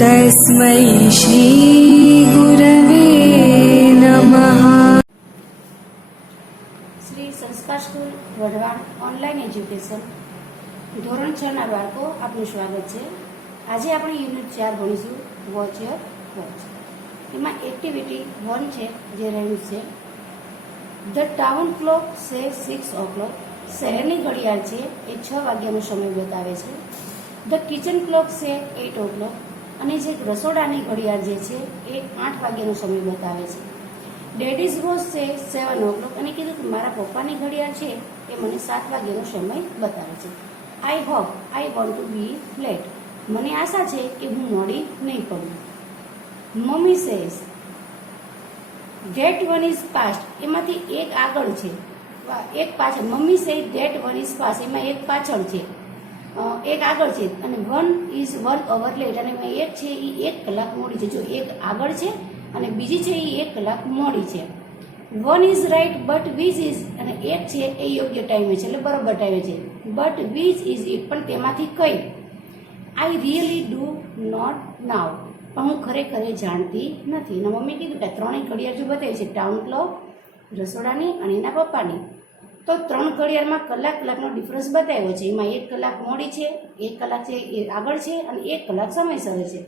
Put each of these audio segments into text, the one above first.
तस्मै श्रीगुरवे नमः। શ્રી સંસ્કાર સ્કૂલ વઢવાણ ઓનલાઈન એજ્યુકેશન ધોરણ 6 ના બાળકો આપનું સ્વાગત છે। આજે આપણે યુનિટ 4 ભણીશું વોચ યોર વોચ। એમાં એક્ટિવિટી 1 છે જે રહ્યું છે ધ ટાઉન ક્લોક સે 6 o'clock। શહેરની ઘડિયાળ છે એ 6 વાગ્યાનો સમય બતાવે છે। ધ કિચન ક્લોક સે 8 o'clock। અને જે રસોડાની ઘડિયાળ જે છે એ 8 વાગ્યાનો સમય બતાવે છે। ડેડીઝ વોચ છે 7 o'clock। અને કીધું કે મારા પપ્પાની ઘડિયાળ છે એ મને 7 વાગ્યાનો સમય બતાવે છે। I hope I won't to be late. મને આશા છે કે હું મોડી નહીં પડું। મમ્મી says that one is past. એમાંથી એક આગળ છે, એક પાછળ। મમ્મી says that one is past, એમાં એક પાછળ છે, એક આગળ છે। અને 1 ઇઝ 1 hour લેટ, અને એમાં એક છે એ 1 કલાક મોડી છે। જો એક આગળ છે અને બીજી છે એ 1 કલાક મોડી છે। 1 is right but which is, અને એક છે એ યોગ્ય ટાઈમે છે એટલે બરોબર ટાઈમે છે, બટ વિચ ઇઝ ઇટ, પણ તેમાંથી કઈ। આઈ રિયલી ડુ નોટ નાવ, પણ હું ખરેખર જાણતી નથી। એના મમ્મી કીધું કે ત્રણેય ઘડિયાળ જો બતાવી છે, ટાઉન ક્લોક, રસોડાની અને એના પપ્પાની, તો 3 ઘડિયાળમાં કલાકનો ડિફરન્સ બતાવ્યો છે। એમાં 1 કલાક મોડી છે, 1 કલાક છે એ આગળ છે, અને 1 કલાક સમયસર છે।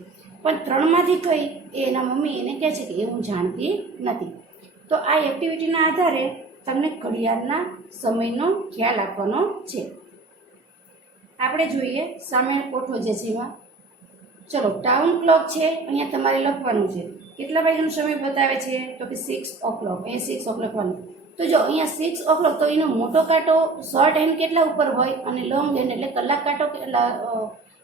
પણ 3માંથી કઈ એ એના મમ્મી એને કહે છે કે એ હું જાણતી નથી। તો આ એક્ટિવિટીના આધારે તમને ઘડિયાળના સમયનો ખ્યાલ આપવાનો છે। આપણે જોઈએ સામે કોઠો જે છે એમાં, ચલો ટાઉન ક્લોક છે અહીંયા તમારે લખવાનું છે, કેટલા વાગ્યાનો સમય બતાવે છે તો કે 6 o'clock। અહીંયા 6 o'clock વાળું, તો જો અહીંયા 6 o'clock, તો એનો મોટો કાંટો શોર્ટ હેન્ડ કેટલા ઉપર હોય અને લોંગ હેન્ડ એટલે કલાક કાંટો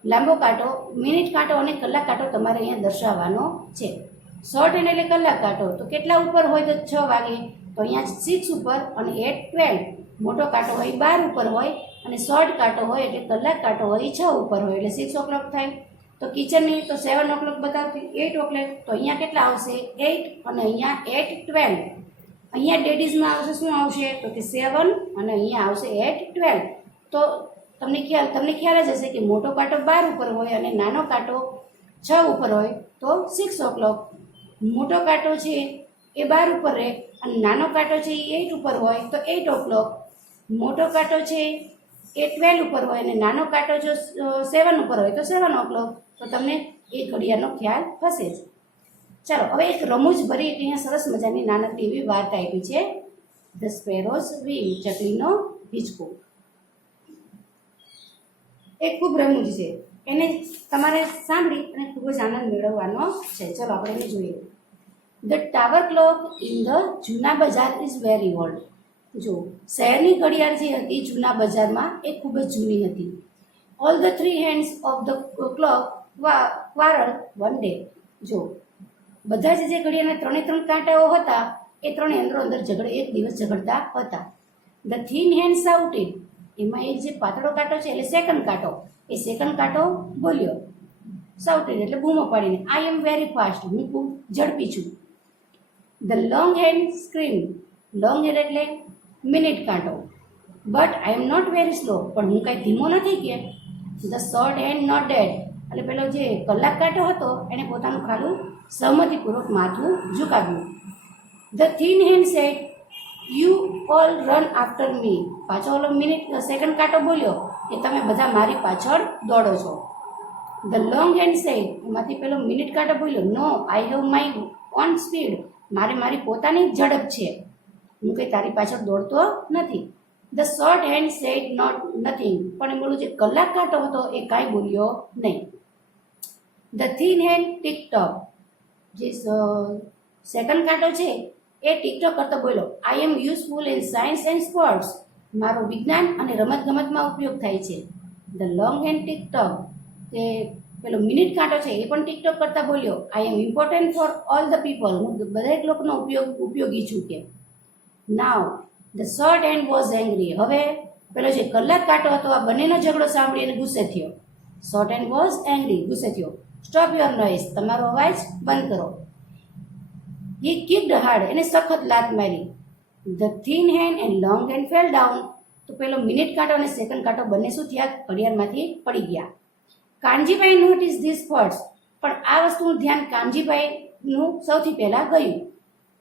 લાંબો કાંટો, મિનિટ કાંટો અને કલાક કાંટો તમારે અહીંયા દર્શાવવાનો છે। શોર્ટ હેન્ડ એટલે કલાક કાંટો તો કેટલા ઉપર હોય તો 6 વાગે, તો અહીંયા 6 ઉપર, અને 8 12, મોટો કાંટો હોય 12 ઉપર હોય, અને શોર્ટ કાંટો હોય એટલે કલાક કાંટો હોય 6 ઉપર હોય એટલે 6 o'clock થાય। તો કિચનની તો 7 o'clock બતાવતી, 8 o'clock, તો અહીંયા કેટલા આવશે 8, અને અહીંયા 8 12। અહીંયા ડેડીઝમાં આવશે શું આવશે તો કે 7, અને અહીંયા આવશે 8 12। તો તમને ખ્યાલ જ હશે કે મોટો કાંટો 12 ઉપર હોય અને નાનો કાંટો 6 ઉપર હોય તો 6 o'clock। મોટો કાંટો છે એ 12 ઉપર રહે અને નાનો કાંટો છે એ 8 ઉપર હોય તો 8 o'clock। મોટો કાંટો છે એ 12 ઉપર હોય અને નાનો કાંટો જો 7 ઉપર હોય તો 7 o'clock। તો તમને એ ઘડિયાળનો ખ્યાલ હશે જ। ચાલો હવે એક રમૂજ ભરી અહીંયા સરસ મજાની નાનકડી એવી વાર્તા આપી છે, ધ સ્પેરોઝ વિંગ, ચકલીનો હિંચકો। એ ખૂબ રમૂજ છે, એને તમારે સાંભળી અને ખૂબ જ આનંદ મેળવવાનો છે। ચલો આપણે એને જોઈએ। The tower clock in the જૂના બજાર ઇઝ વેરી ઓલ્ડ। જો શહેરની ઘડિયાળ જે હતી જૂના બજારમાં એ ખૂબ જ જૂની હતી। All the 3 hands of the clock quarrel one day। જો બધા જ જે ઘડિયાળના 3 કાંટાઓ હતા એ ત્રણે અંદર એક દિવસ ઝઘડતા હતા। ધ થીન હેન્ડ શાઉટેડ, એમાં એક જે પાતળો કાંટો છે એટલે સેકન્ડ કાંટો, એ સેકન્ડ કાંટો બોલ્યો, શાઉટેડ એટલે બૂમો પાડીને, આઈ એમ વેરી ફાસ્ટ, હું ખૂબ ઝડપી છું। The long hand scream, long hand એટલે મિનિટ કાંટો, but I am not very slow, પણ હું કાંઈ ધીમો નથી કે। The short hand nodded, એટલે પેલો જે કલાક કાંટો હતો એને પોતાનું ખાલું સહમતિપૂર્વક માથું ઝુકાવ્યું। The thin hand said you all run after me, પાછો ઓલો સેકન્ડ કાંટો બોલ્યો કે તમે બધા મારી પાછળ દોડો છો। ધ લોંગ હેન્ડ સેડ, એમાંથી પેલો મિનિટ કાંટો બોલ્યો no I have my own speed, મારી પોતાની ઝડપ છે, હું કંઈ તારી પાછળ દોડતો નથી। The short hand said not nothing, પણ એ બોલું જે કલાક કાંટો હતો એ કાંઈ બોલ્યો નહીં। ધ થીન હેન્ડ ટિકટોક, જે સેકન્ડ કાંટો છે એ ટિકટોક કરતો બોલ્યો I am useful in science and sports, મારો વિજ્ઞાન અને રમતગમતમાં ઉપયોગ થાય છે। ધ લોંગ હેન્ડ ટિકટોક, તે પેલો મિનિટ કાંટો છે એ પણ ટિકટોક કરતા બોલ્યો I am important for all the people, હું દરેક લોકોનો ઉપયોગી છું કે। Now the short hand was angry, હવે પેલો જે કલાક કાંટો હતો આ બંનેનો ઝઘડો સાંભળી અને ગુસ્સે થયો। શોર્ટ હેન્ડ વોઝ એંગ્રી, ગુસ્સે થયો। સ્ટોપ યોર નોઇઝ, તમારો અવાજ બંધ કરો। હી કિક્ડ હાર્ડ, એને સખત લાત મારી। The thin hand and long hand fell down, તો પેલો મિનિટ કાંટો અને સેકન્ડ કાંટો બંને શું થયા ઘડિયાળમાંથી પડી ગયા। કાનજીભાઈ નોટિસ ધીસ થોટ્સ, પણ આ વસ્તુનું ધ્યાન કાનજીભાઈનું સૌથી પહેલા ગયું.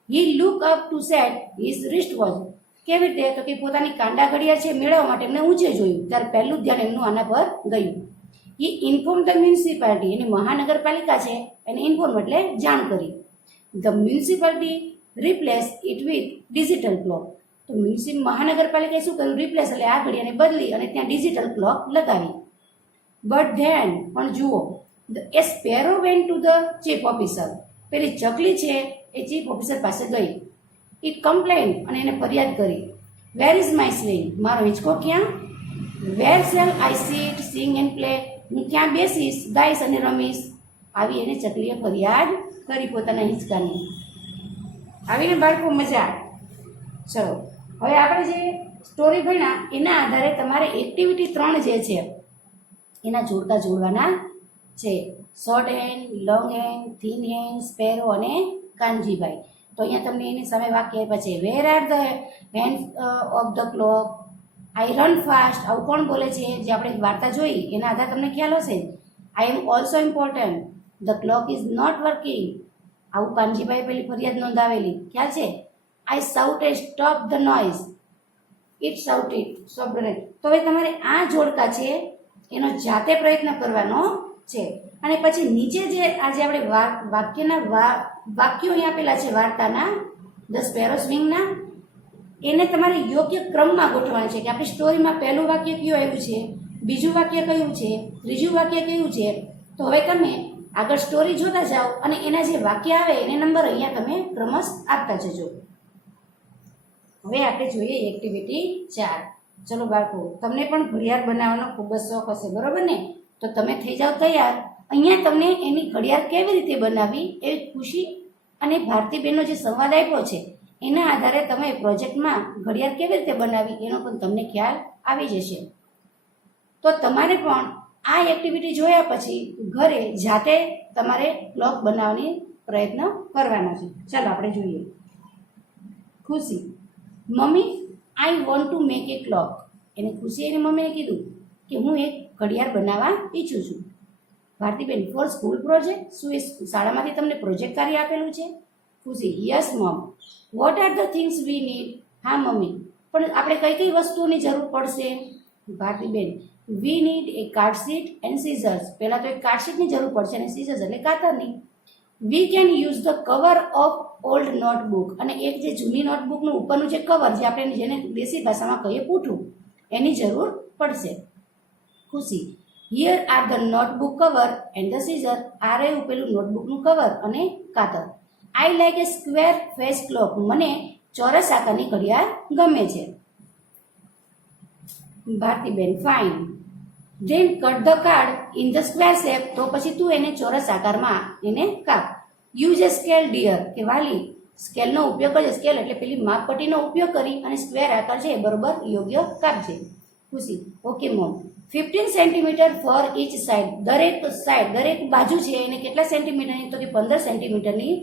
He look up to set his wrist watch. કેવી રીતે? તો કે પોતાની કાંડા ઘડિયાળ છે મેળવવા માટે એમને ઊંચે જોયું, ત્યારે પહેલું ધ્યાન એમનું આના પર ગયું. હી ઇન્ફોર્મ ધ મ્યુનિસિપાલિટી, એની મહાનગરપાલિકા છે એને ઇન્ફોર્મ એટલે જાણ કરી. The municipality replace it with digital clock. તો મહાનગરપાલિકાએ શું કર્યું? રિપ્લેસ એટલે આ ઘડિયાળને બદલી અને ત્યાં ડિજિટલ ક્લોક લગાવી. બટ ધેન, પણ જુઓ, a sparrow went to the chief officer. પેલી ચકલી છે એ ચીફ ઓફિસર પાસે ગઈ. ઇટ કમ્પ્લેન, અને એને ફરિયાદ કરી. Where is my swing? મારો હિંચકો ક્યાં? Where shall I sit, sing and play? હું ક્યાં બેસીશ, ગાઈશ અને રમીશ? આવી એને ચકલીએ ફરિયાદ કરી પોતાના હિંચકાની. આવીને બાળકો મજા. ચલો હવે આપણે જે સ્ટોરી ભણ્યા એના આધારે તમારે એક્ટિવિટી 3 જે છે એના જોડકા જોડવાના છે. Short hand, long hand, thin hand, sparrow અને કાનજીભાઈ. તો અહીંયા તમને એની સામે વાક્ય આપ્યા છે. Where are the hands of the clock? I run fast. આવું કોણ બોલે છે? જે આપણે વાર્તા જોઈ એના આધારે તમને ખ્યાલ હશે. I am also important. The clock is not working. આવું કાનજીભાઈ પેલી ફરિયાદ નોંધાવેલી, ખ્યાલ છે. I shouted stop the noise. It shouted stop the noise. તો હવે તમારે આ જોડકા છે એનો જાતે પ્રયત્ન કરવાનો છે. અને પછી નીચે જે આજે આપણે વાક્યો અહીં આપેલા છે વાર્તાના, ધ સ્પેરો સ્વિંગના, એને તમારે યોગ્ય ક્રમમાં ગોઠવવાનું છે કે આપણી સ્ટોરીમાં પહેલું વાક્ય કયું આવ્યું છે, બીજું વાક્ય કયું છે, ત્રીજું વાક્ય કયું છે. તો હવે તમે આગળ સ્ટોરી જોતા જાઓ અને એના જે વાક્ય આવે એને નંબર અહીંયા તમે ક્રમશ આપતા જજો. હવે આપણે જોઈએ એક્ટિવિટી 4. ચલો બાળકો, તમને પણ ઘડિયાળ બનાવવાનો ખૂબ જ શોખ હશે, બરોબર ને? તો તમે થઈ જાઓ તૈયાર. અહીંયા તમને એની ઘડિયાળ કેવી રીતે બનાવી એવી ખુશી અને ભારતીબેનનો જે સંવાદ આપ્યો છે એના આધારે તમે પ્રોજેક્ટમાં ઘડિયાળ કેવી રીતે બનાવી એનો પણ તમને ખ્યાલ આવી જશે. તો તમારે પણ આ એક્ટિવિટી જોયા પછી ઘરે જાતે તમારે ક્લોક બનાવવાની પ્રયત્ન કરવાના છે. ચાલો આપણે જોઈએ. ખુશી, mummy I won't to make A clock. એને ખુશી એની મમ્મીને કીધું કે હું એક ઘડિયાળ બનાવવા ઈચ્છું છું. ભારતીબેન, ફોર સ્કૂલ પ્રોજેક્ટ? શું એ શાળામાંથી તમને પ્રોજેક્ટ કાર્ય આપેલું છે? Khushi, yes mum. What are the things we need? હા મમ્મી, પણ આપણે કઈ કઈ વસ્તુઓની જરૂર પડશે? Bhartiben, we need a card sheet and scissors. પહેલાં તો એક કાર્ડશીટની જરૂર પડશે અને સીઝર્સ એટલે કાતરની. We can use the cover of old notebook. અને એક જે જૂની નોટબુકનું ઉપરનું જે કવર, જે આપણે જેને દેશી ભાષામાં કહીએ પૂઠું, એની જરૂર પડશે. Khushi, here are the notebook cover and the scissor. આ રહ્યું પેલું નોટબુકનું કવર અને કાતર. I like a square face clock. મને ચોરસ આકારની ઘડિયાળ ગમે છે. Bhartiben, fine. Then cut the card in the square shape. તો પછી તું એને ચોરસ આકારમાં એને કાપ. Use a scale dear. કે વાલી, સ્કેલનો ઉપયોગ કરજે. સ્કેલ એટલે પેલી માપપટ્ટીનો ઉપયોગ કરી અને સ્ક્વેર આકાર છે એ બરોબર યોગ્ય કાપજે. Khushi, okay mom. 15 centimetre for each side. દરેક બાજુ છે એને કેટલા સેન્ટીમીટરની? તો કે 15 સેન્ટીમીટરની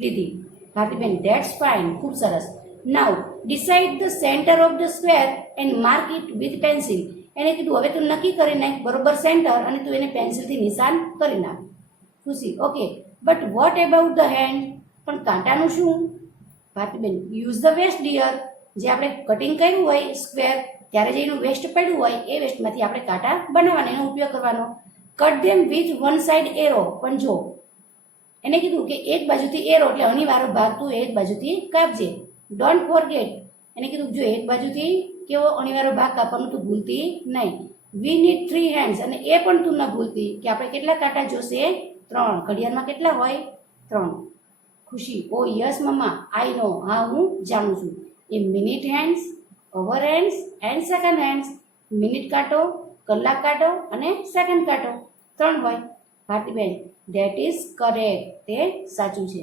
લીધી. Bhartiben, that's fine. ખૂબ સરસ. Now decide the centre of the square and mark it with pencil. એને કીધું હવે તું નક્કી કરી નાખ બરોબર સેન્ટર અને તું એને પેન્સિલથી નિશાન કરી નાખ. ખુશી, okay. But what about the hand? પણ કાંટાનું શું? ભારતીબેન, યુઝ ધ વેસ્ટ ડિયર. જે આપણે કટિંગ કર્યું હોય સ્ક્વેર ત્યારે જે એનું વેસ્ટ પડ્યું હોય એ વેસ્ટમાંથી આપણે કાંટા બનાવવાનો, એનો ઉપયોગ કરવાનો. Cut them with one side arrow. પણ જો એને કીધું કે એક બાજુથી એરો એટલે અનિવાર્ય ભાગ તું એક બાજુથી કાપજે. Don't forget. એને કીધું જો એક બાજુથી કેવો અનિવાર્ય ભાગ કાપવાનું તું ભૂલતી નહીં. We need 3 hands. અને એ પણ તું ન ભૂલતી કે આપણે કેટલા કાંટા જોશે? 3. ઘડિયાળમાં કેટલા હોય? 3. ખુશી, ઓ યસ મમ્મા, આઈ નો. હા હું જાણું છું. એ minute hands, hour hands and second hands. Minute કાંટો, કલાક કાંટો અને સેકન્ડ કાંટો 3 હોય. Bhartiben, that is correct. તે સાચું છે.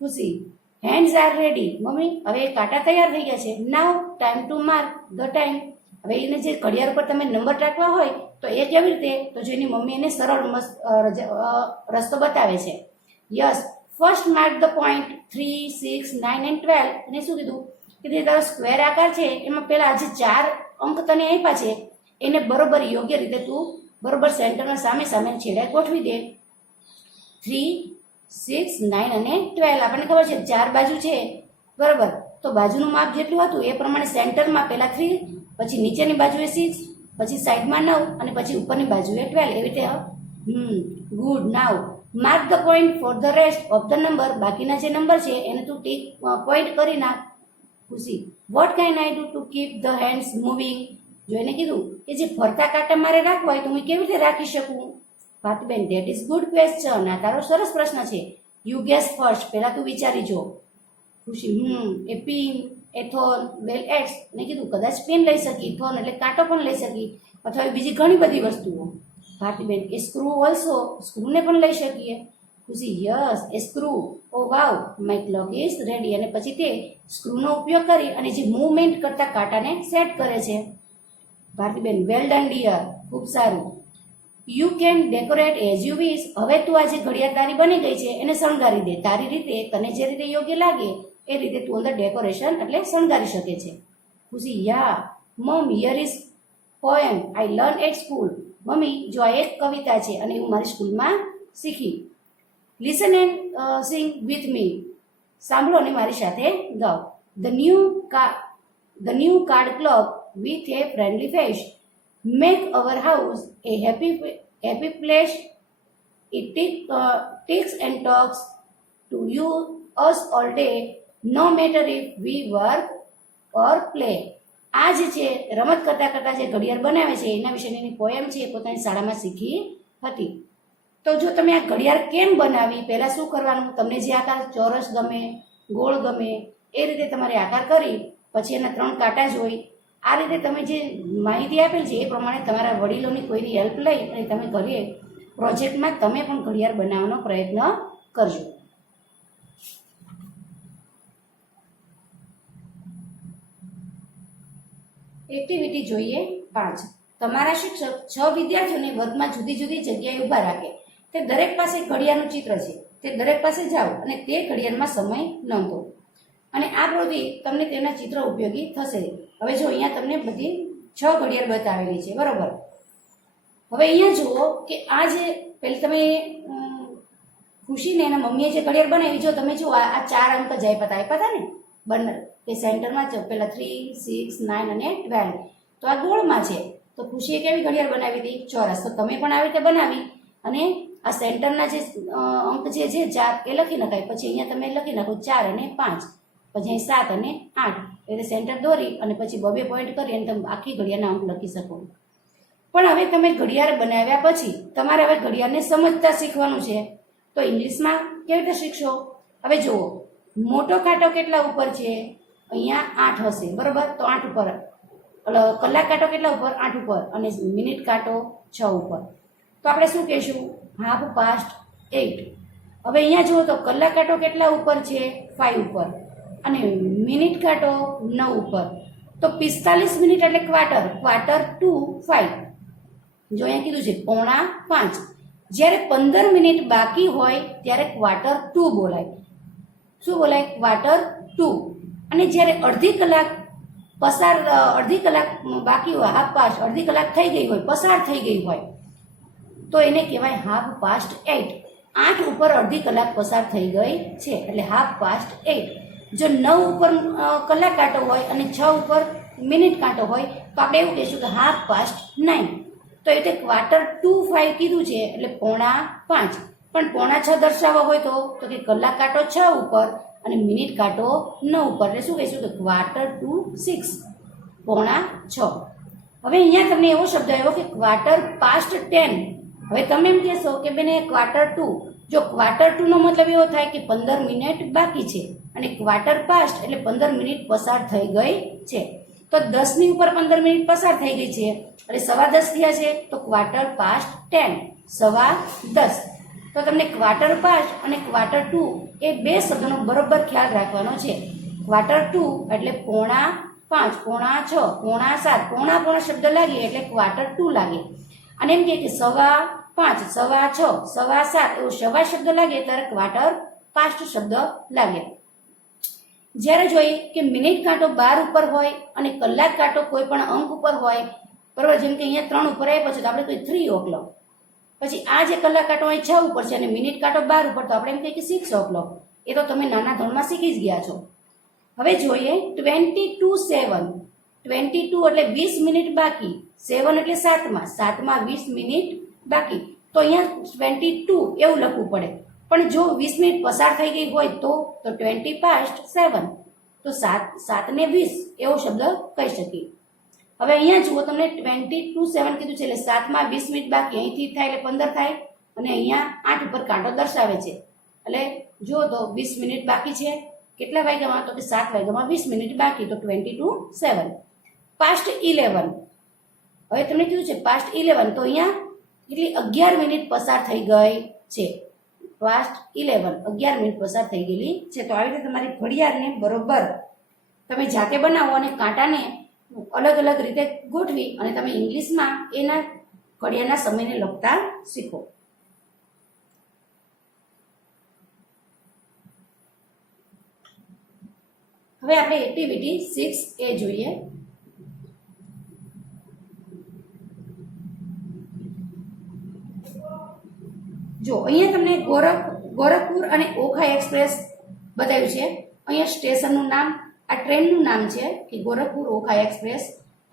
ખુશી, હેન્ડ્સ આર રેડી. મમ્મી, હવે કાંટા તૈયાર થઈ ગયા છે. Now time to mark the time. હવે એને જે ઘડિયાળ પર તમે નંબર ટાંકવા હોય તો એ કેવી રીતે? તો જો એની મમ્મી એને સરળ રસ્તો બતાવે છે. Yes, first mark the point 3, 6, 9 and 12. અને શું કીધું કે જે તારો સ્ક્વેર આકાર છે એમાં પેલા જે 4 અંક તને આપ્યા છે એને બરોબર યોગ્ય રીતે તું બરોબર સેન્ટરના સામે છેડે ગોઠવી દે. 3, 6, 9 અને 12. આપણને ખબર છે 4 બાજુ છે, બરાબર. તો બાજુનું માપ જેટલું હતું એ પ્રમાણે સેન્ટરમાં પહેલા 3, પછી નીચેની બાજુએ 6, પછી સાઈડમાં 9 અને પછી ઉપરની બાજુએ 12. એવી રીતે good. Now mark the point for the rest of the number. બાકીના જે નંબર છે એને તું ટીક પોઈન્ટ કરી નાખ. ખુશી, what can I do to keep the hands moving? જો એને કીધું કે જે ફરતા કાંટા મારે રાખવા હોય તો હું કેવી રીતે રાખી શકું? ભારતીબેન, ધેટ ઇઝ ગુડ ક્વેશ્ચન. આ તારો સરસ પ્રશ્ન છે. You gas first. પહેલા તું વિચારી જો. ખુશી, એ પિન, એ થોન, વેલ એટ્સ. એને કીધું કદાચ પિન લઈ શકી, થોન એટલે કાંટો પણ લઈ શકી, અથવા બીજી ઘણી બધી વસ્તુઓ. ભારતીબેન, એ સ્ક્રૂ ઓલ્સો. સ્ક્રૂને પણ લઈ શકીએ. Khushi, yes, a screw. Oh wow, my clock is ready. અને પછી તે સ્ક્રૂનો ઉપયોગ કરી અને જે મૂવમેન્ટ કરતા કાંટાને સેટ કરે છે. ભારતીબેન, વેલ ડન ડિયર. ખૂબ સારું. You can decorate as you wish. હવે તું આ જે ઘડિયાળ તારી બની ગઈ છે એને શણગારી દે તારી રીતે. તને જે રીતે યોગ્ય લાગે એ રીતે તું અંદર ડેકોરેશન એટલે શણગારી શકે છે. Khushi, ya mum, here is poem I learn at school. મમ્મી, જો આ એક કવિતા છે અને હું મારી સ્કૂલમાં શીખી. Listen and sing with me. સાંભળો અને મારી સાથે ગાઓ. The new card clock with a friendly face make our house a happy place. It ticks and talks to us all day, no matter if we work or play. આ જે છે રમત કરતા કરતા જે ઘડિયાળ બનાવે છે એના વિશેની પોએમ છે એ પોતાની શાળામાં શીખી હતી. તો જો તમે આ ઘડિયાળ કેમ બનાવી, પહેલા શું કરવાનું? તમને જે આકાર ચોરસ ગમે, ગોળ ગમે એ રીતે તમારે આકાર કરી પછી એના 3 કાંટા જોઈ આ રીતે તમે જે માહિતી આપેલ છે એ પ્રમાણે તમારા વડીલોની કોઈની હેલ્પ લઈ અને તમે ઘરે પ્રોજેક્ટમાં તમે પણ ઘડિયાળ બનાવવાનો પ્રયત્ન કરજો. એક્ટિવિટી જોઈએ 5. તમારા શિક્ષક 6 વિદ્યાર્થીઓને વર્ગમાં જુદી જુદી જગ્યાએ ઊભા રાખે. તે દરેક પાસે ઘડિયાળનું ચિત્ર છે. તે દરેક પાસે જાઓ અને તે ઘડિયાળમાં સમય નોંધો. અને આ પ્રવૃત્તિ તમને તેના ચિત્ર ઉપયોગી થશે. હવે જો અહીંયા તમને બધી 6 ઘડિયાળ બતાવેલી છે, બરોબર. હવે અહીંયા જુઓ કે આ જે પહેલી તમે ખુશીને એના મમ્મીએ જે ઘડિયાળ બનાવી, જો તમે જુઓ આ 4 અંક જ આપ્યા હતા ને બંને કે સેન્ટરમાં પહેલા 3, 6, 9 અને 12. તો આ ગોળમાં છે. તો ખુશીએ કેવી ઘડિયાળ બનાવી હતી? ચોરસ. તો તમે પણ આવી રીતે બનાવી અને આ સેન્ટરના જે અંક જે છે 4 એ લખી નખાય. પછી અહીંયા તમે લખી નાખો 4 અને 5, પછી અહીં 7 અને 8. એટલે સેન્ટર દોરી અને પછી 2 પોઈન્ટ કરી અને તમે આખી ઘડિયાળના અંક લખી શકો. પણ હવે તમે ઘડિયાળ બનાવ્યા પછી તમારે હવે ઘડિયાળને સમજતા શીખવાનું છે. તો ઇંગ્લિશમાં કેવી રીતે શીખશો? હવે જુઓ, મોટો કાંટો કેટલા ઉપર છે? અહીંયા 8 હશે, બરોબર. તો 8 ઉપર. કલાક કાંટો કેટલા ઉપર? 8 ઉપર. અને મિનિટ કાંટો 6 ઉપર. તો આપણે શું કહેશું? 8:30. હવે અહીંયા જુઓ તો કલાક કાંટો કેટલા ઉપર છે? 5 ઉપર. અને મિનિટ કાંટો 9 ઉપર. તો 45 મિનિટ એટલે ક્વાર્ટર ટુ 5. જો અહીંયા કીધું છે 4:45. જ્યારે 15 મિનિટ બાકી હોય ત્યારે ક્વાર્ટર ટુ બોલાય. શું બોલાય? Quarter to. અને જ્યારે અડધી કલાક બાકી હોય, હાફ પાસ્ટ, અડધી કલાક થઈ ગઈ હોય, પસાર થઈ ગઈ હોય, તો એને કહેવાય 8:30. 8 ઉપર અડધી કલાક પસાર થઈ ગઈ છે એટલે 8:30. જો 9 ઉપર કલાક કાંટો હોય અને 6 ઉપર મિનિટ કાંટો હોય તો આપણે એવું કહીશું કે 9:30. તો એ રીતે ક્વાર્ટર ટુ 5 કીધું છે એટલે 4:45. પણ 4:45 દર્શાવવા હોય તો કે કલાક કાંટો 6 ઉપર અને મિનિટ કાંટો 9 ઉપર. એટલે શું કહીશું કે ક્વાર્ટર ટુ 6, 4:45. હવે અહીંયા તમને એવો શબ્દ આવ્યો કે ક્વાર્ટર પાસ્ટ 10. હવે તમે એમ કહેશો કે બેન ક્વાર્ટર ટુ. જો ક્વાર્ટર ટુ નો મતલબ એવો થાય કે 15 મિનિટ બાકી છે અને ક્વાર્ટર પાસ્ટ એટલે 15 મિનિટ પસાર થઈ ગઈ છે. તો 10 ની ઉપર 15 મિનિટ પસાર થઈ ગઈ છે એટલે 10:15 થયા છે. તો ક્વાર્ટર પાસ્ટ 10, 10:15. તો તમને ક્વાર્ટર પાસ્ટ અને ક્વાર્ટર ટુ એ બે શબ્દોનો બરોબર ખ્યાલ રાખવાનો છે. ક્વાર્ટર ટુ એટલે 4:45, 4:06, 4:07, પોણા શબ્દ લાગે એટલે ક્વાર્ટર ટુ લાગે. અને એમ કે 5:15, 6:15, 7:15 એવો સવા શબ્દ લાગે ત્યારે ક્વાર્ટર પાસ્ટ શબ્દ લાગે. જ્યારે જોઈએ કે મિનિટ કાંટો 12 ઉપર હોય અને કલાક કાંટો કોઈ પણ અંક ઉપર હોય, બરોબર. જેમ કે અહીંયા 3 ઉપર આવ્યો છે તો આપણે કોઈ 3 o'clock. પછી આ જે કલાક કાંટો અહીં 6 ઉપર છે અને મિનિટ કાંટો 12 ઉપર, તો આપણે એમ કહીએ કે 6 o'clock. એ તો તમે નાના ધોરણમાં શીખી જ ગયા છો. હવે જોઈએ 22:07. 22 એટલે 20 મિનિટ બાકી, 7 એટલે 7માં 20 મિનિટ બાકી. તો અહીંયા 22 એવું લખવું પડે. પણ જો 20 મિનિટ પસાર થઈ ગઈ હોય તો 20:07. તો 7 ને 20 એવો શબ્દ કહી શકીએ. હવે અહીંયા જુઓ, તમને 22:07 કીધું છે એટલે 7માં 20 મિનિટ બાકી, અહીંથી થાય એટલે 15 થાય, અને અહીંયા 8 ઉપર કાંટો દર્શાવે છે. એટલે જુઓ તો 20 મિનિટ બાકી છે. કેટલા વાગ્યામાં? તો કે 7 વાગ્યામાં 20 મિનિટ બાકી, તો 22:07. past 11. હવે તમને કીધું છે past 11, તો અહીંયા કેટલી 11 મિનિટ પસાર થઈ ગઈ છે. past 11 11 મિનિટ પસાર થઈ ગયેલી છે. તો આવી રીતે તમારી ઘડિયાળને બરોબર તમે જાતે બનાવો અને કાંટાને અલગ અલગ રીતે ગોઠવી અને તમે ઇંગ્લિશમાં એના ઘડિયાળના સમયને લખતા શીખો. હવે આપણે એક્ટિવિટી 6A જોઈએ. જો અહીંયા તમને ગોરખપુર અને ઓખા એક્સપ્રેસ બતાવ્યું છે. અહીંયા સ્ટેશનનું નામ, આ ટ્રેનનું નામ છે કે ગોરખપુર ઓખા એક્સપ્રેસ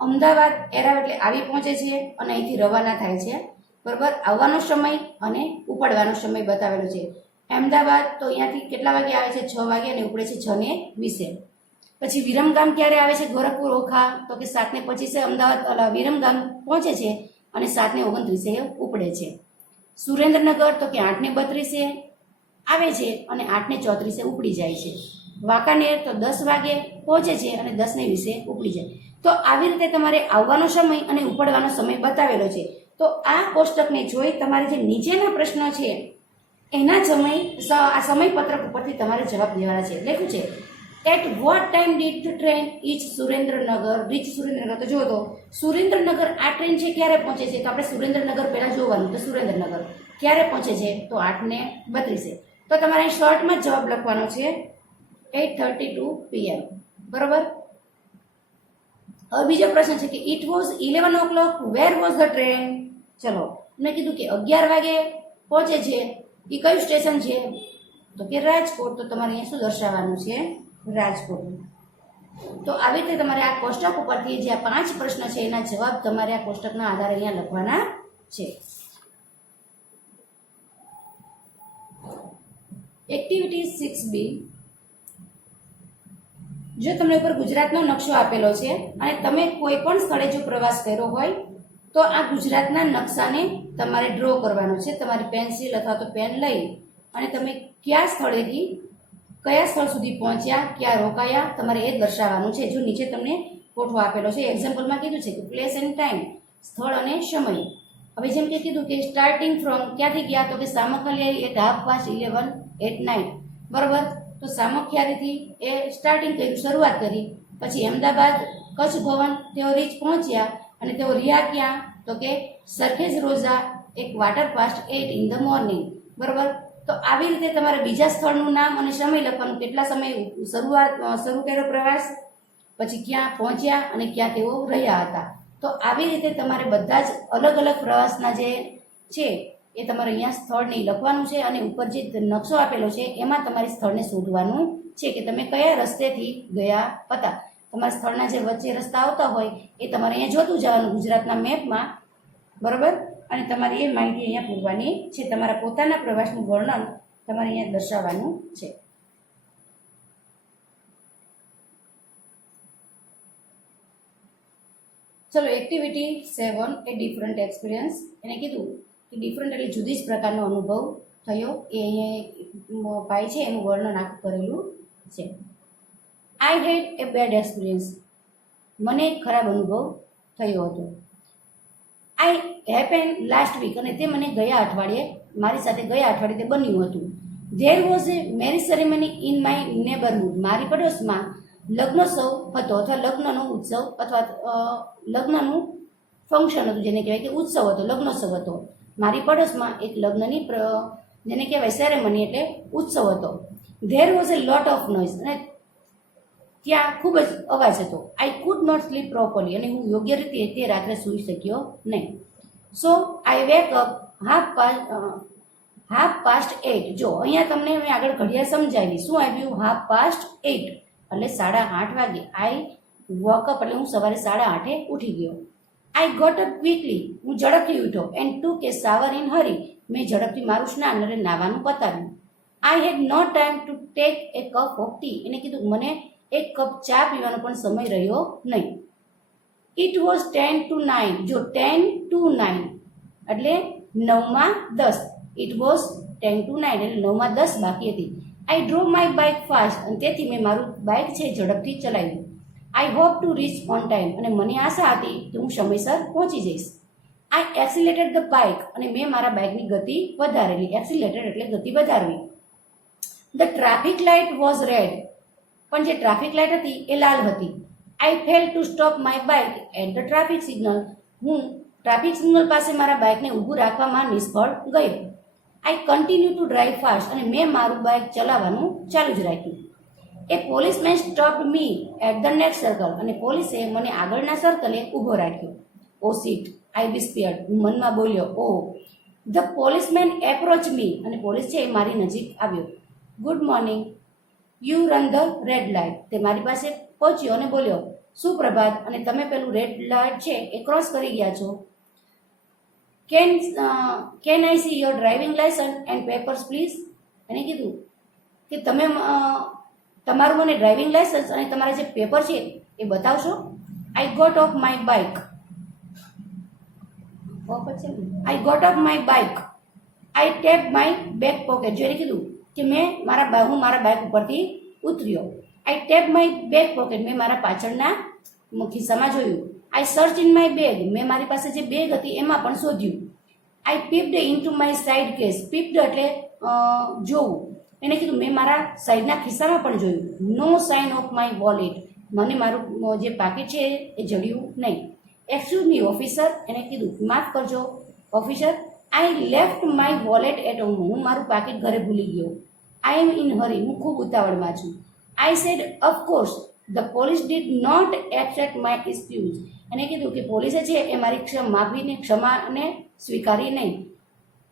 અમદાવાદ એરાવ એટલે આવી પહોંચે છે અને અહીંથી રવાના થાય છે. બરાબર, આવવાનો સમય અને ઉપડવાનો સમય બતાવેલો છે. અમદાવાદ તો અહીંયાથી કેટલા વાગે આવે છે? 6 વાગે અને ઉપડે છે 6:20. પછી વિરમગામ ક્યારે આવે છે? ગોરખપુર ઓખા તો કે 7:25 અમદાવાદ વિરમગામ પહોંચે છે અને 7:29 ઉપડે છે. સુરેન્દ્રનગર તો કે 8:32 આવે છે અને 8:34 ઉપડી જાય છે. વાંકાનેર તો 10 વાગે પહોંચે છે અને 10:20 ઉપડી જાય. તો આવી રીતે તમારે આવવાનો સમય અને ઉપડવાનો સમય બતાવેલો છે. તો આ કોષ્ટકને જોઈ તમારે જે નીચેના પ્રશ્નો છે એના આ સમયપત્રક ઉપરથી તમારે જવાબ દેવાના છે. લખ્યું છે at what time did the train reach Surendranagar. તો જો તો સુરેન્દ્રનગર આ ટ્રેન છે ક્યારે પહોંચે છે? તો આપણે સુરેન્દ્રનગર પહેલા જોવાનું. તો સુરેન્દ્રનગર ક્યારે પહોંચે છે? તો 8:32. તો તમારે અહીં શોર્ટમાં જવાબ લખવાનો છે 8:32 PM. બરોબર. હવે બીજો પ્રશ્ન છે કે it was 11 o'clock where was the train. ચલો, મેં કીધું કે 11 વાગે પહોંચે છે, એ કયું સ્ટેશન છે? તો કે રાજકોટ. તો તમારે અહીંયા શું દર્શાવવાનું છે? રાજકોટ. તો આવી રીતે તમારે આ કોષ્ટક ઉપરથી જે આ 5 પ્રશ્ન છે એના જવાબ તમારે આ કોષ્ટકના આધારે અહીંયા લખવાના છે. Activity 6B. જો તમને ઉપર ગુજરાતનો નકશો આપેલો છે અને તમે કોઈ પણ સ્થળે જો પ્રવાસ કર્યો હોય તો આ ગુજરાતના નકશાને તમારે ડ્રો કરવાનો છે. તમારી પેન્સિલ અથવા તો પેન લઈ અને તમે કયા સ્થળેથી કયા સ્થળ સુધી પહોંચ્યા, ક્યાં રોકાયા, તમારે એ દર્શાવવાનું છે. જો નીચે તમને ફોટો આપેલો છે, એક્ઝામ્પલમાં કીધું છે કે પ્લેસ એન્ડ ટાઈમ, સ્થળ અને સમય. હવે જેમ કે કીધું કે સ્ટાર્ટિંગ ફ્રોમ, ક્યાંથી ગયા? તો કે સામખિયાળી એટ 11:30 at night. બરોબર. તો સામખિયાળીથી એ સ્ટાર્ટિંગ કર્યું, શરૂઆત કરી. પછી અમદાવાદ કચ્છ ભવન તેઓ રીચ પહોંચ્યા અને તેઓ રહ્યા ક્યાં? તો કે સરખેજ રોઝા એક water past 8 in the morning. બરોબર. તો આવી રીતે તમારે બીજા સ્થળનું નામ અને સમય લખવાનું, કેટલા સમય શરૂ કર્યો પ્રવાસ, પછી ક્યાં પહોંચ્યા અને ક્યાં તેઓ રહ્યા હતા. તો આવી રીતે તમારે બધા જ અલગ અલગ પ્રવાસના જે છે એ તમારે અહીંયા સ્થળ નહીં લખવાનું છે અને ઉપર જે નકશો આપેલો છે એમાં તમારે સ્થળને શોધવાનું છે કે તમે કયા રસ્તેથી ગયા હતા. તમારા સ્થળના જે વચ્ચે રસ્તા આવતા હોય એ તમારે અહીંયા જોતું જવાનું ગુજરાતના મેપમાં. બરાબર. અને તમારે એ માહિતી અહીંયા પૂરવાની છે. તમારા પોતાના પ્રવાસનું વર્ણન તમારે અહીંયા દર્શાવવાનું છે. ચલો, એક્ટિવિટી 7 એ ડિફરન્ટ એક્સપિરિયન્સ. એને કીધું કે ડિફરન્ટ એટલે જુદી જ પ્રકારનો અનુભવ થયો. એ અહીંયા ભાઈ છે એનું વર્ણન આખું કરેલું છે. આઈ હેડ એ બેડ એક્સપિરિયન્સ. મને એક ખરાબ અનુભવ થયો હતો. આઈ હેપન લાસ્ટ વીક. અને તે મને મારી સાથે ગયા અઠવાડિયે તે બન્યું હતું. There was A marriage ceremony in my neighbourhood. મારી પડોશમાં લગ્નોત્સવ હતો અથવા લગ્નનો ઉત્સવ અથવા લગ્નનું ફંક્શન હતું, જેને કહેવાય કે ઉત્સવ હતો, લગ્નોત્સવ હતો. મારી પડોશમાં એક લગ્નની જેને કહેવાય સેરેમની એટલે ઉત્સવ હતો. There was a lot of noise. અને ત્યાં ખૂબ જ અવાજ હતો. I could not sleep properly. અને હું યોગ્ય રીતે તે રાત્રે સૂઈ શક્યો નહીં. So I wake up 8:30. જો અહીંયા તમને મેં આગળ ઘડિયાળ સમજાવી. શું આવ્યું? 8:30 એટલે 8:30 વાગે. આઈ વોક અપ એટલે હું સવારે 8:30 ઉઠી ગયો. આઈ ગોટ અપ ક્વિકલી, હું ઝડપથી ઉઠ્યો. And took a shower in hurry, મેં ઝડપથી મારું સ્નાન એટલે નાવાનું પતાવ્યું. I had no time to take a cup of tea, એને કીધું મને એક કપ ચા પીવાનો પણ સમય રહ્યો નહીં. It was 10:09. જો 10:09 એટલે 9:10. ઇટ વોઝ 10:09 એટલે 9:10 બાકી હતી. આઈ ડ્રોવ માય બાઇક ફાસ્ટ, અને તેથી મેં મારું બાઇક છે ઝડપથી ચલાવ્યું. I hope to reach on time, અને મને આશા હતી કે હું સમયસર પહોંચી જઈશ. આઈ એક્સિલેટેડ ધ બાઇક, અને મેં મારા બાઇકની ગતિ વધારેલી. એક્સિલેટેડ એટલે ગતિ વધારવી. The traffic light was red, પણ જે ટ્રાફિક લાઇટ હતી એ લાલ હતી. I fail to stop my bike at the traffic signal, હું ટ્રાફિક સિગ્નલ પાસે મારા બાઇકને ઊભું રાખવામાં નિષ્ફળ ગયો. I continue to drive fast, અને મેં મારું બાઇક ચલાવવાનું ચાલુ જ રાખ્યું. A policeman stopped me at the next circle, અને પોલીસે મને આગળના સર્કલે ઊભો રાખ્યો. ઓ સીટ, આઈ ડિસ્પેર્ડ, હું મનમાં બોલ્યો ઓ. ધ પોલીસમેન એપ્રોચ મી, અને પોલીસ છે એ મારી નજીક આવ્યો. Good morning, you run the red light, તે મારી પાસે પહોંચ્યો અને બોલ્યો સુપ્રભાત, અને તમે પેલું રેડ લાઇટ છે એ ક્રોસ કરી ગયા છો. Can I C your driving licence and papers please, એને કીધું કે તમે તમારું મને ડ્રાઇવિંગ લાયસન્સ અને તમારા જે પેપર છે એ બતાવશો. I got off my bike, I got off my bike, I tap my back pocket, જો એને કીધું કે હું મારા બાઇક ઉપરથી ઉતર્યો. I tap my back pocket, મેં મારા પાછળના ખિસ્સામાં જોયું. I search in my bag, મેં મારી પાસે જે બેગ હતી એમાં પણ શોધ્યું. I peeped into my side case, peeped એટલે જોવું. એને કીધું મેં મારા સાઈડના ખિસ્સામાં પણ જોયું. નો સાઇન ઓફ માય વોલેટ, મને મારું જે પાકીટ છે એ જડ્યું નહીં. એક્સક્યુઝ મી ઓફિસર, એને કીધું માફ કરજો officer, I left my wallet at home, હું મારું પાકીટ ઘરે ભૂલી ગયો. આઈ એમ ઇન હરી, હું ખૂબ ઉતાવળમાં છું. I said of course the police did not accept my excuse, એને કીધું કે પોલીસે છે એ મારી ક્ષમાને સ્વીકારી નહીં.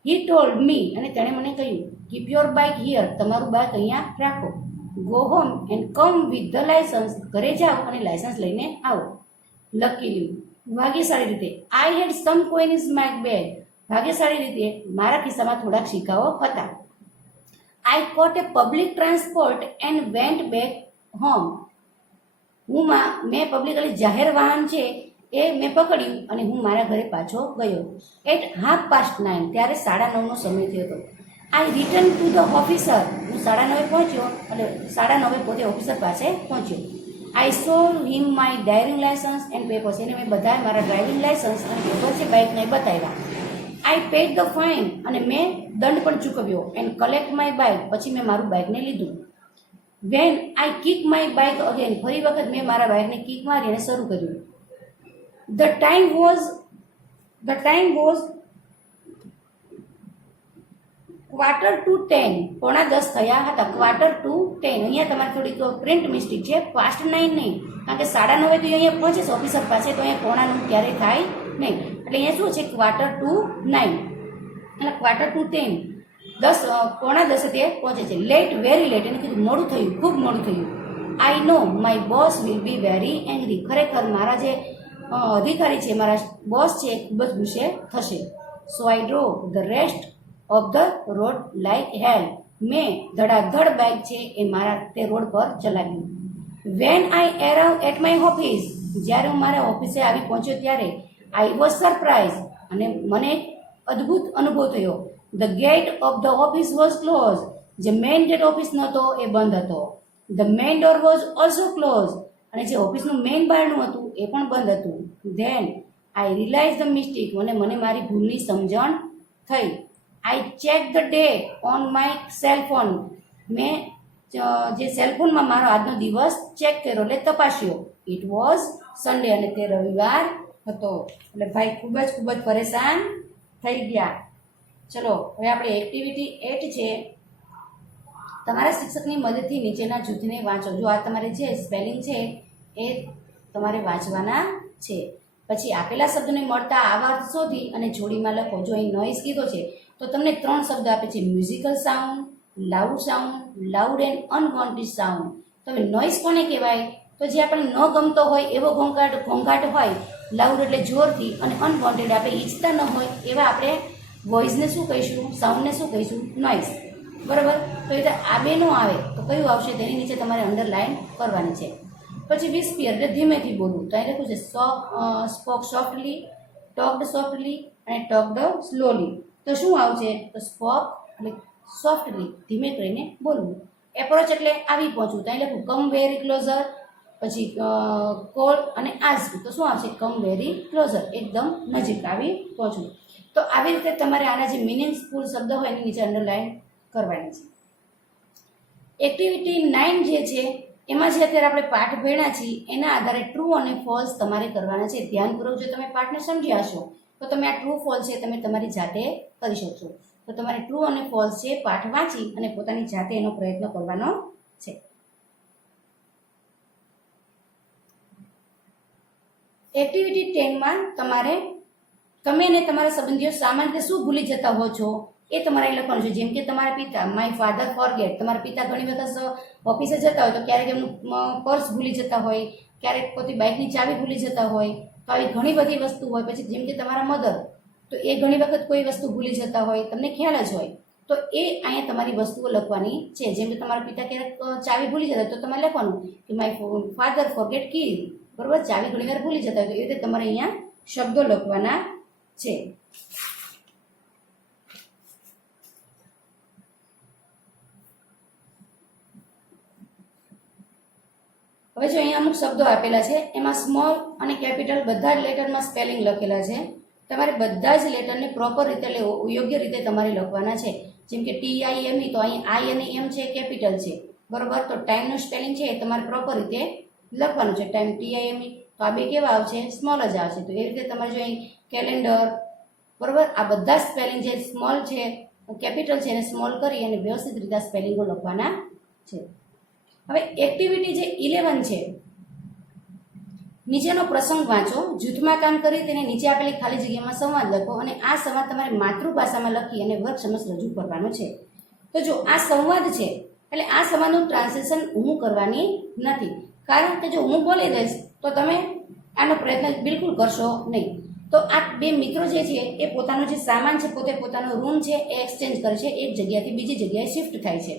હી ટોલ્ડ મી, અને તેણે મને કહ્યું કીપ યોર બાઇક હિયર, તમારું બાઇક અહીંયા રાખો. Go home and come with the licence, ઘરે જાઓ અને લાયસન્સ લઈને આવો. લકીલી, ભાગ્યશાળી રીતે, I had some coin in my bag, ભાગ્યશાળી રીતે મારા ખિસ્સામાં થોડાક સિક્કાઓ હતા. I caught a public transport and went back home, મેં પબ્લિક એટલે જાહેર વાહન છે એ મેં પકડ્યું અને હું મારા ઘરે પાછો ગયો. એટ 9:30, ત્યારે 9:30નો સમય થયો હતો. I return to the officer, હું 9:30 પહોંચ્યો એટલે 9:30 પોતે ઓફિસર પાસે પહોંચ્યો. I show him my driving licence and papers, એને મેં બધા મારા ડ્રાઇવિંગ લાયસન્સ અને પેપર છે બાઇકને બતાવ્યા. આઈ પેડ ધ ફાઇન, અને મેં દંડ પણ ચૂકવ્યો. એન્ડ કલેક્ટ માય બાઇક, પછી મેં મારું બાઇકને લીધું. When I kick my bike again, ફરી વખત મેં મારા બાઇકને કિક મારી અને શરૂ કર્યું. ધ ટાઈમ વોઝ 9:45, 9:45 થયા હતા. 9:45, અહીંયા તમારે થોડીક પ્રિન્ટ મિસ્ટેક છે, પાસ્ટ 9 નહીં, કારણ કે 9:30 તો અહીંયા પહોંચે છે ઓફિસર પાસે, તો અહીંયા 9:45 ક્યારેય થાય નહીં. એટલે અહીંયા શું છે 9:45, એટલે 9:45, 9:45 તે પહોંચે છે. લેટ, વેરી લેટ, એને કીધું મોડું થયું, ખૂબ મોડું થયું. I know my boss will be very angry, ખરેખર મારા જે અધિકારી છે, મારા બોસ છે ખૂબ જ ગુસ્સે થશે. So I drove the rest of the road like hell, મેં ધડાધડ બાઇક છે એ મારા તે રોડ પર ચલાવ્યું. When I arrive at my office, જ્યારે હું મારા ઓફિસે આવી પહોંચ્યો ત્યારે આઈ વોઝ સરપ્રાઇઝ, અને મને એક અદ્ભુત અનુભવ થયો. The gate of the office was close, જે મેઇન ગેટ ઓફિસનો હતો એ બંધ હતો. The main door was also close, અને જે ઓફિસનું મેઇન બારણું હતું એ પણ બંધ હતું. Then I realise the mistake, મને મારી ભૂલની સમજણ થઈ. I check the day on my cellphone, મેં જે સેલફોનમાં મારો આજનો દિવસ ચેક કર્યો એટલે તપાસ્યો. ઇટ વોઝ સન્ડે, અને તે રવિવાર હતો. એટલે ભાઈ ખૂબ જ પરેશાન થઈ ગયા. ચલો હવે આપણે એક્ટિવિટી 8 છે, તમારા શિક્ષકની મદદથી નીચેના જૂથને વાંચો. જો આ તમારે જે સ્પેલિંગ છે એ તમારે વાંચવાના છે. પછી આપેલા શબ્દને મળતા આવાર્થ શોધી અને જોડીમાં લખો. જો અહીં નોઇઝ કીધો છે તો તમને 3 શબ્દ આપે છે: musical sound, loud and unwanted sound. તો હવે નોઇઝ કોને કહેવાય? તો જે આપણને ન ગમતો હોય એવો ઘોંઘાટ હોય, લાઉડ એટલે જોરથી, અને અનવોન્ટેડ આપણે ઈચ્છતા ન હોય એવા આપણે વોઇસને શું કહીશું? સાઉન્ડને શું કહીશું? નોઇઝ. બરાબર. તો એ આ બે નો આવે તો કયું આવશે? તેની નીચે તમારે અંડરલાઈન કરવાની છે. પછી વિસ્પીયર એટલે ધીમેથી બોલવું. તો અહીં લખ્યું છે સ્પોક સોફ્ટલી, ટોકડ સોફ્ટલી અને ટોકડ સ્લોલી. તો શું આવશે? તો સ્પોક એટલે સોફ્ટલી, ધીમે કરીને બોલવું. એપ્રોચ એટલે આવી પહોંચવું. તો અહીં લખ્યું કમ વેરી ક્લોઝર. પછી કોલ અને આસ્ક. તો શું આવશે? કમ વેરી ક્લોઝર, એકદમ નજીક આવી પહોંચવું. તો આવી રીતે તમારે આના જે મિનિંગફુલ શબ્દ હોય એની નીચે અંડરલાઈન કરવાની છે. એક્ટિવિટી 9 જે છે એમાં જે અત્યારે આપણે પાઠ ભણ્યા છીએ એના આધારે ટ્રુ અને ફોલ્સ તમારે કરવાના છે. ધ્યાનપૂર્વક જો તમે પાઠને સમજ્યા હશો તો તમે આ ટ્રુ ફોલ્સ છે તમે તમારી જાતે કરી શકશો. તો તમારે ટ્રુ અને ફોલ્સ છે પાઠ વાંચી અને પોતાની જાતે એનો પ્રયત્ન કરવાનો છે. એક્ટિવિટી 10માં તમે અને તમારા સંબંધીઓ સામાન્ય રીતે શું ભૂલી જતા હો છો એ તમારે લખવાનું છે. જેમ કે તમારા પિતા, માય ફાધર ફોરગેટ. તમારા પિતા ઘણી વખત ઓફિસે જતા હોય તો ક્યારેક એમનું પર્સ ભૂલી જતા હોય, ક્યારેક પોતે બાઇકની ચાવી ભૂલી જતા હોય. તો આવી ઘણી બધી વસ્તુ હોય. પછી જેમ કે તમારા મધર, તો એ ઘણી વખત કોઈ વસ્તુ ભૂલી જતા હોય, તમને ખ્યાલ જ હોય. તો એ અહીંયા તમારી વસ્તુઓ લખવાની છે. જેમ કે તમારા પિતા ક્યારેક ચાવી ભૂલી જતા હોય તો તમારે લખવાનું કે માય ફાધર ફોરગેટ કી. બરોબર. ચાવી ઘણી વાર ભૂલી જતા હોય તો એ રીતે તમારે અહીંયા શબ્દો લખવાના છે. હવે જો અહીંયા અમુક શબ્દો આપેલા છે એમાં સ્મોલ અને કેપિટલ બધા જ લેટરમાં સ્પેલિંગ લખેલા છે. તમારે બધા જ લેટરને પ્રોપર રીતે એટલે યોગ્ય રીતે તમારે લખવાના છે. જેમ કે TIME, તો અહીં I અને M છે કેપિટલ છે. બરોબર. તો ટાઈમનું સ્પેલિંગ છે એ તમારે પ્રોપર રીતે લખવાનું છે. Time TIME. તો આ બે કેવા આવશે? સ્મોલ જ આવશે. તો એ રીતે તમારે જો અહીં કેલેન્ડર, બરોબર, આ બધા સ્પેલિંગ જે સ્મોલ છે, કેપિટલ છે એને સ્મોલ કરી અને વ્યવસ્થિત રીતે સ્પેલિંગો લખવાના છે. હવે એક્ટિવિટી જે 11 છે, નીચેનો પ્રસંગ વાંચો, જૂથમાં કામ કરી તેને નીચે આપેલી ખાલી જગ્યામાં સંવાદ લખો અને આ સંવાદ તમારે માતૃભાષામાં લખી અને વર્ગ સમક્ષ રજૂ કરવાનો છે. તો જો આ સંવાદ છે એટલે આ સંવાદનું ટ્રાન્સલેશન હું કરવાની નથી. કારણ કે જો હું બોલી દઈશ તો તમે આનો પ્રયત્ન બિલકુલ કરશો નહીં. તો આ બે મિત્રો જે છે એ પોતાનો જે સામાન છે, પોતે પોતાનો રૂમ છે એ એક્સચેન્જ કરે છે, એક જગ્યાથી બીજી જગ્યાએ શિફ્ટ થાય છે.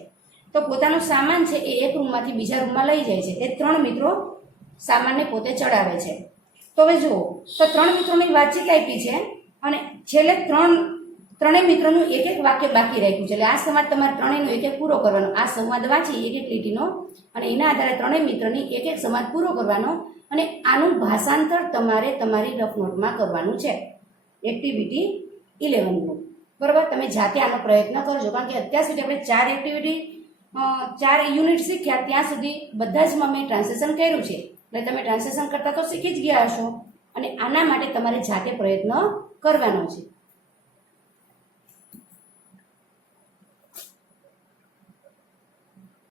તો પોતાનો સામાન છે એ એક રૂમમાંથી બીજા રૂમમાં લઈ જાય છે. એ 3 મિત્રો સામાનને પોતે ચડાવે છે. તો હવે જુઓ, તો 3 મિત્રોની વાતચીત આપી છે અને છેલ્લે ત્રણેય મિત્રોનું એક વાક્ય બાકી રાખ્યું છે. એટલે આ સંવાદ તમારે ત્રણેયનો એક પૂરો કરવાનો. આ સંવાદ વાંચી એક લીટીનો અને એના આધારે ત્રણેય મિત્રની એક સંવાદ પૂરો કરવાનો અને આનું ભાષાંતર તમારે તમારી રફ નોટમાં કરવાનું છે. એક્ટિવિટી 11નું. બરાબર. તમે જાતે આનો પ્રયત્ન કરજો. કારણ કે અત્યાર સુધી આપણે 4 યુનિટ શીખ્યા ત્યાં સુધી બધા જ મેં ટ્રાન્સલેશન કર્યું છે. એટલે તમે ટ્રાન્સલેશન કરતા તો શીખી જ ગયા હશો અને આના માટે તમારે જાતે પ્રયત્ન કરવાનો છે.